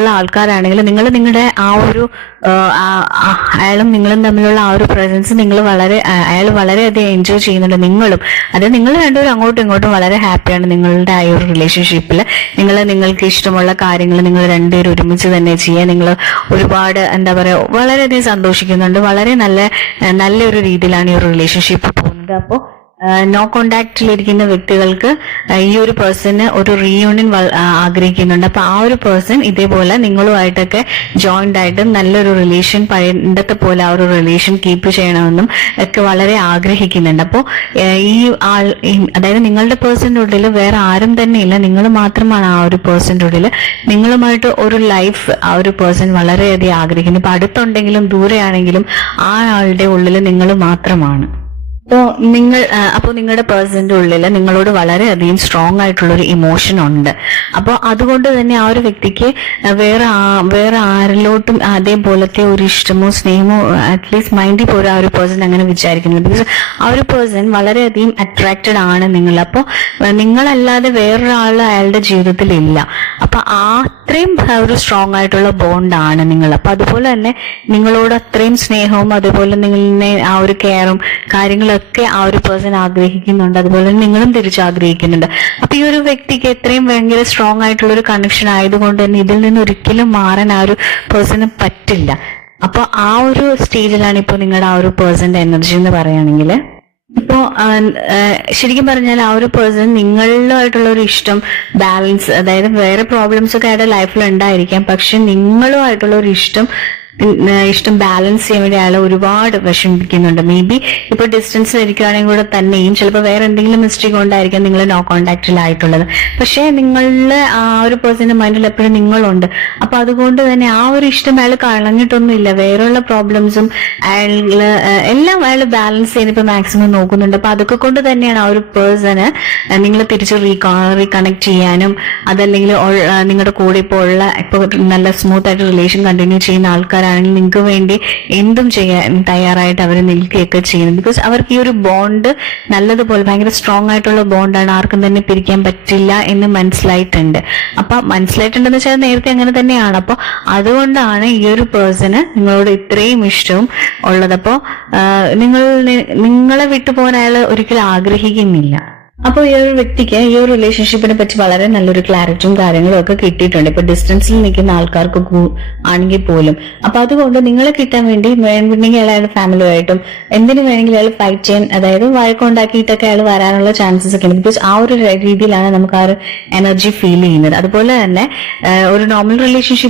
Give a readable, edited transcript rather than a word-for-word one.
ഉള്ള ആൾക്കാരാണെങ്കിൽ നിങ്ങൾ നിങ്ങളുടെ ആ ഒരു അയാളും നിങ്ങളും തമ്മിലുള്ള ആ ഒരു പ്രസൻസ് നിങ്ങൾ അയാൾ വളരെയധികം എൻജോയ് ചെയ്യുന്നുണ്ട്, നിങ്ങളും. അതായത് നിങ്ങൾ രണ്ടുപേരും അങ്ങോട്ടും ഇങ്ങോട്ടും വളരെ ഹാപ്പിയാണ് നിങ്ങളുടെ ആ ഒരു റിലേഷൻഷിപ്പിൽ. നിങ്ങൾക്ക് ഇഷ്ടമുള്ള കാര്യങ്ങൾ നിങ്ങൾ രണ്ടുപേരും ഒരുമിച്ച് തന്നെ ചെയ്യുക. നിങ്ങൾ ഒരുപാട് എന്താ പറയുക വളരെയധികം സന്തോഷിക്കുന്നുണ്ട്. വളരെ നല്ലൊരു രീതിയിലാണ് ഈ ഒരു റിലേഷൻഷിപ്പ് പോകുന്നത്. അപ്പോൾ നോ കോണ്ടാക്റ്റിലിരിക്കുന്ന വ്യക്തികൾക്ക് ഈ ഒരു പേഴ്സണ് ഒരു റീയൂണിയൻ ആഗ്രഹിക്കുന്നുണ്ട്. അപ്പൊ ആ ഒരു പേഴ്സൺ ഇതേപോലെ നിങ്ങളുമായിട്ടൊക്കെ ജോയിന്റ് ആയിട്ട് നല്ലൊരു റിലേഷൻ പണ്ടത്തെ പോലെ ആ ഒരു റിലേഷൻ കീപ്പ് ചെയ്യണമെന്നും ഒക്കെ വളരെ ആഗ്രഹിക്കുന്നുണ്ട്. അപ്പോൾ അതായത് നിങ്ങളുടെ പേഴ്സന്റെ ഉള്ളിൽ വേറെ ആരും തന്നെ ഇല്ല, നിങ്ങൾ മാത്രമാണ് ആ ഒരു പേഴ്സന്റെ ഉള്ളിൽ. നിങ്ങളുമായിട്ട് ഒരു ലൈഫ് ആ ഒരു പേഴ്സൺ വളരെയധികം ആഗ്രഹിക്കുന്നു. ഇപ്പൊ അടുത്തുണ്ടെങ്കിലും ദൂരെയാണെങ്കിലും ആ ആളുടെ ഉള്ളിൽ നിങ്ങൾ മാത്രമാണ്. അപ്പോൾ നിങ്ങളുടെ പേഴ്സന്റെ ഉള്ളിൽ നിങ്ങളോട് വളരെയധികം സ്ട്രോങ് ആയിട്ടുള്ള ഒരു ഇമോഷൻ ഉണ്ട്. അപ്പോൾ അതുകൊണ്ട് തന്നെ ആ ഒരു വ്യക്തിക്ക് വേറെ ആരിലോട്ടും അതേപോലത്തെ ഒരു ഇഷ്ടമോ സ്നേഹമോ അറ്റ്ലീസ്റ്റ് മൈൻഡിൽ പോലും ആ ഒരു പേഴ്സൺ അങ്ങനെ വിചാരിക്കുന്നില്ല. ബിക്കോസ് ആ ഒരു പേഴ്സൺ വളരെയധികം അട്രാക്റ്റഡ് ആണ് നിങ്ങൾ. അപ്പോൾ നിങ്ങളല്ലാതെ വേറൊരാൾ അയാളുടെ ജീവിതത്തിൽ ഇല്ല. അപ്പൊ അത്രയും ഒരു സ്ട്രോങ് ആയിട്ടുള്ള ബോണ്ടാണ് നിങ്ങൾ. അപ്പൊ അതുപോലെ തന്നെ നിങ്ങളോട് അത്രയും സ്നേഹവും അതുപോലെ നിങ്ങളെ ആ ഒരു കെയറും കാര്യങ്ങളൊക്കെ ആ ഒരു പേഴ്സൺ ആഗ്രഹിക്കുന്നുണ്ട്. അതുപോലെ തന്നെ നിങ്ങളും തിരിച്ച് ആഗ്രഹിക്കുന്നുണ്ട്. അപ്പൊ ഈ ഒരു വ്യക്തിക്ക് എത്രയും ഭയങ്കര സ്ട്രോങ് ആയിട്ടുള്ള ഒരു കണക്ഷൻ ആയതുകൊണ്ട് തന്നെ ഇതിൽ നിന്ന് ഒരിക്കലും മാറാൻ ആ ഒരു പേഴ്സണ് പറ്റില്ല. അപ്പൊ ആ ഒരു സ്റ്റേജിലാണ് ഇപ്പൊ നിങ്ങളുടെ ആ ഒരു പേഴ്സന്റെ എനർജി എന്ന് പറയുകയാണെങ്കിൽ. ഇപ്പോ ശരിക്കും പറഞ്ഞാൽ ആ ഒരു പേഴ്സൺ നിങ്ങളുമായിട്ടുള്ള ഒരു ഇഷ്ടം ബാലൻസ്, അതായത് വേറെ പ്രോബ്ലംസ് ഒക്കെ അയാളുടെ ലൈഫിൽ ഉണ്ടായിരിക്കാം, പക്ഷെ നിങ്ങളുമായിട്ടുള്ള ഒരു ഇഷ്ടം ബാലൻസ് ചെയ്യാൻ വേണ്ടി അയാൾ ഒരുപാട് വിഷമിപ്പിക്കുന്നുണ്ട്. മേ ബി ഇപ്പൊ ഡിസ്റ്റൻസിൽ ഇരിക്കുകയാണെങ്കിൽ കൂടെ തന്നെയും ചിലപ്പോൾ വേറെ എന്തെങ്കിലും മിസ്റ്റേക്ക് കൊണ്ടായിരിക്കാം നിങ്ങൾ നോ കോണ്ടാക്റ്റിലായിട്ടുള്ളത്. പക്ഷെ നിങ്ങളുടെ ആ ഒരു പേഴ്സന്റെ മൈൻഡിൽ എപ്പോഴും നിങ്ങളുണ്ട്. അപ്പൊ അതുകൊണ്ട് തന്നെ ആ ഒരു ഇഷ്ടം അയാൾ കളഞ്ഞിട്ടൊന്നുമില്ല. വേറെയുള്ള പ്രോബ്ലംസും എല്ലാം അയാൾ ബാലൻസ് ചെയ്യാനിപ്പോ മാക്സിമം നോക്കുന്നുണ്ട്. അപ്പൊ അതൊക്കെ കൊണ്ട് തന്നെയാണ് ആ ഒരു പേഴ്സണ് നിങ്ങൾ തിരിച്ച് റീകണക്ട് ചെയ്യാനും അതല്ലെങ്കിൽ നിങ്ങളുടെ കൂടെ ഇപ്പോൾ നല്ല സ്മൂത്ത് ആയിട്ട് റിലേഷൻ കണ്ടിന്യൂ ചെയ്യുന്ന ആൾക്കാരാണെങ്കിൽ നിങ്ങൾക്ക് വേണ്ടി എന്തും ചെയ്യാൻ തയ്യാറായിട്ട് അവർ നിൽക്കുകയൊക്കെ ചെയ്യുന്നത്. ബിക്കോസ് അവർക്ക് ഈ ഒരു ബോണ്ട് നല്ലതുപോലെ ഭയങ്കര സ്ട്രോങ് ആയിട്ടുള്ള ബോണ്ടാണ്, ആർക്കും തന്നെ പിരിക്കാൻ പറ്റില്ല എന്ന് മനസ്സിലായിട്ടുണ്ട്. അപ്പൊ മനസ്സിലായിട്ടുണ്ടെന്ന് വെച്ചാൽ നേരത്തെ അങ്ങനെ തന്നെയാണ്. അപ്പൊ അതുകൊണ്ടാണ് ഈ ഒരു പേഴ്സണ് നിങ്ങളോട് ഇത്രയും ഇഷ്ടവും ഉള്ളത്. അപ്പോ നിങ്ങളെ വിട്ടുപോകാൻ അയാൾ ഒരിക്കലും ആഗ്രഹിക്കുന്നില്ല. അപ്പോൾ ഈ ഒരു വ്യക്തിക്ക് ഈ ഒരു റിലേഷൻഷിപ്പിനെ പറ്റി വളരെ നല്ലൊരു ക്ലാരിറ്റിയും കാര്യങ്ങളും ഒക്കെ കിട്ടിയിട്ടുണ്ട്. ഇപ്പൊ ഡിസ്റ്റൻസിൽ നിൽക്കുന്ന ആൾക്കാർക്ക് ആണെങ്കിൽ പോലും. അപ്പൊ അതുകൊണ്ട് നിങ്ങളെ കിട്ടാൻ വേണ്ടി വേണമെങ്കിൽ അയാളുടെ ഫാമിലിയുമായിട്ടും എന്തിനു വേണമെങ്കിലും അയാൾ ഫൈറ്റ് ചെയ്യാൻ, അതായത് വഴക്കുണ്ടാക്കിയിട്ടൊക്കെ അയാൾ വരാനുള്ള ചാൻസസ് ഒക്കെ ഉണ്ട്. ബിക്കോസ് ആ ഒരു രീതിയിലാണ് നമുക്ക് ആ ഒരു എനർജി ഫീൽ ചെയ്യുന്നത്. അതുപോലെ തന്നെ ഒരു നോർമൽ റിലേഷൻഷിപ്പ്